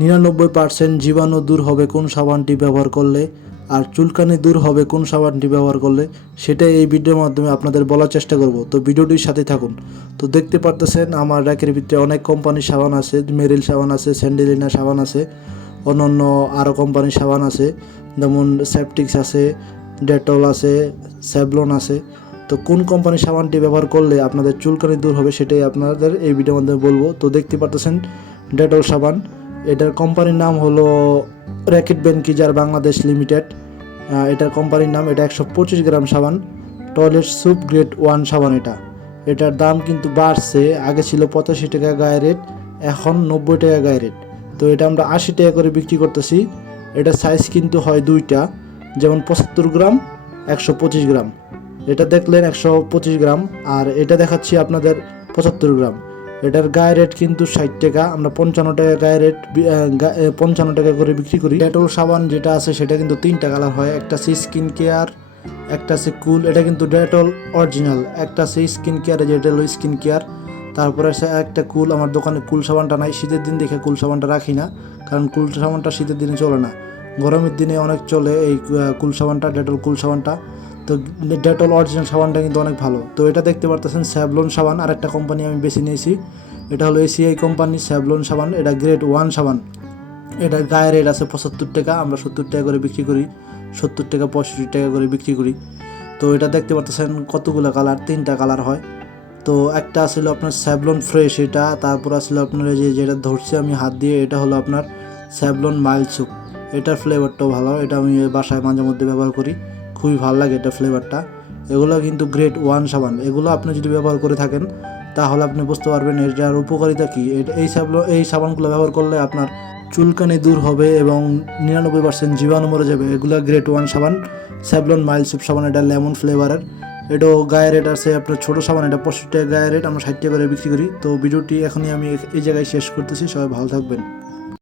নিরানব্বই পার্সেন্ট জীবাণু দূর হবে কোন সাবানটি ব্যবহার করলে আর চুলকানি দূর হবে কোন সাবানটি ব্যবহার করলে, সেটাই এই ভিডিওর মাধ্যমে আপনাদের বলার চেষ্টা করব। তো ভিডিওটির সাথে থাকুন। তো দেখতে পারতেছেন আমার র্যাকের ভিতরে অনেক কোম্পানির সাবান আছে, মেরিল সাবান আছে, স্যান্ডেলিনা সাবান আছে অন্যান্য আরও কোম্পানির সাবান আছে, যেমন সেপটিক্স আছে ডেটল আছে স্যাভলন আছে। তো কোন কোম্পানির সাবানটি ব্যবহার করলে আপনাদের চুলকানি দূর হবে, সেটাই আপনাদের এই ভিডিওর মাধ্যমে বলব। তো দেখতে পারতেছেন ডেটল সাবান। এটার কোম্পানির নাম হলো র্যাকেট ব্যানকিজার বাংলাদেশ লিমিটেড এটার কোম্পানির নাম এটা একশো পঁচিশ গ্রাম সাবান টয়লেট সুপ গ্রেড ওয়ান সাবান এটা। এটার দাম কিন্তু বাড়ছে, আগে ছিল পঁচাশি টাকা গায়ে রেট এখন নব্বই টাকা গায়ে রেট তো এটা আমরা আশি টাকা করে বিক্রি করতেছি। এটা সাইজ কিন্তু হয় দুইটা, যেমন পঁচাত্তর গ্রাম, একশো পঁচিশ গ্রাম। এটা দেখলেন একশো পঁচিশ গ্রাম, আর এটা দেখাচ্ছি আপনাদের পঁচাত্তর গ্রাম। এটার গায়ে রেট কিন্তু ষাট টাকা। আমরা পঞ্চান্ন টাকা গায়ে রেট পঞ্চান্ন টাকা করে বিক্রি করি। ডেটল সাবান যেটা আছে, সেটা কিন্তু তিনটা কালার হয়। একটা সি স্কিন কেয়ার একটা আছে কুল এটা কিন্তু ডেটল অরিজিনাল একটা আছে স্কিন কেয়ার যেটা স্কিন কেয়ার তারপরে একটা কুল আমার দোকানে কুল সাবানটা নাই। শীতের দিন দেখে কুল সাবানটা রাখি না। কারণ কুল সাবানটা শীতের দিনে চলে না। গরমের দিনে অনেক চলে এই কুল সাবানটা, ডেটল কুল সাবানটা। তো ডেটল অরিজিনাল সাবানটা কিন্তু অনেক ভালো। তো এটা দেখতে পারতেছেন স্যাভলন সাবান আর একটা কোম্পানি আমি বেছে নিয়েছি। এটা হলো এসিআই কোম্পানি, স্যাভলন সাবান, এটা গ্রেড ওয়ান সাবান। এটার গায়ে রেট আছে পঁচাত্তর টাকা, আমরা সত্তর টাকা করে বিক্রি করি, সত্তর টাকা, পঁয়ষট্টি টাকা করে বিক্রি করি। তো এটা দেখতে পারতেছেন কতগুলো কালার, তিনটা কালার হয়। তো একটা আসলে আপনার স্যাভলন ফ্রেশ এটা, তারপর আসলে আপনার এই যে যেটা ধরছি আমি হাত দিয়ে, এটা হলো আপনার স্যাভলন মাইল সুপ। এটার ফ্লেভারটাও ভালো। এটা আমি বাসায় মাঝে মধ্যে ব্যবহার করি। খুবই ভালো লাগে এটা ফ্লেভারটা এগুলো কিন্তু গ্রেট ওয়ান সাবান এগুলো আপনি যদি ব্যবহার করে থাকেন, তাহলে আপনি বুঝতে পারবেন এটার উপকারিতা কী। এই সাবলো, এই সাবানগুলো ব্যবহার করলে আপনার চুলকানি দূর হবে এবং নিরানব্বই পার্সেন্ট জীবাণু মরে যাবে। এগুলো গ্রেট ওয়ান সাবান। স্যাভলন, মাইল সুপ সাবান, এটা লেমন ফ্লেভারের এটাও গায়ে রেট আছে আপনার ছোটো সাবান, এটা পঁয়ষট্টি টাকা গায়ে রেট আমরা ষাট টাকা করে বিক্রি করি। তো ভিডিওটি এখনই আমি এই জায়গায় শেষ করতেছি। সবাই ভালো থাকবেন।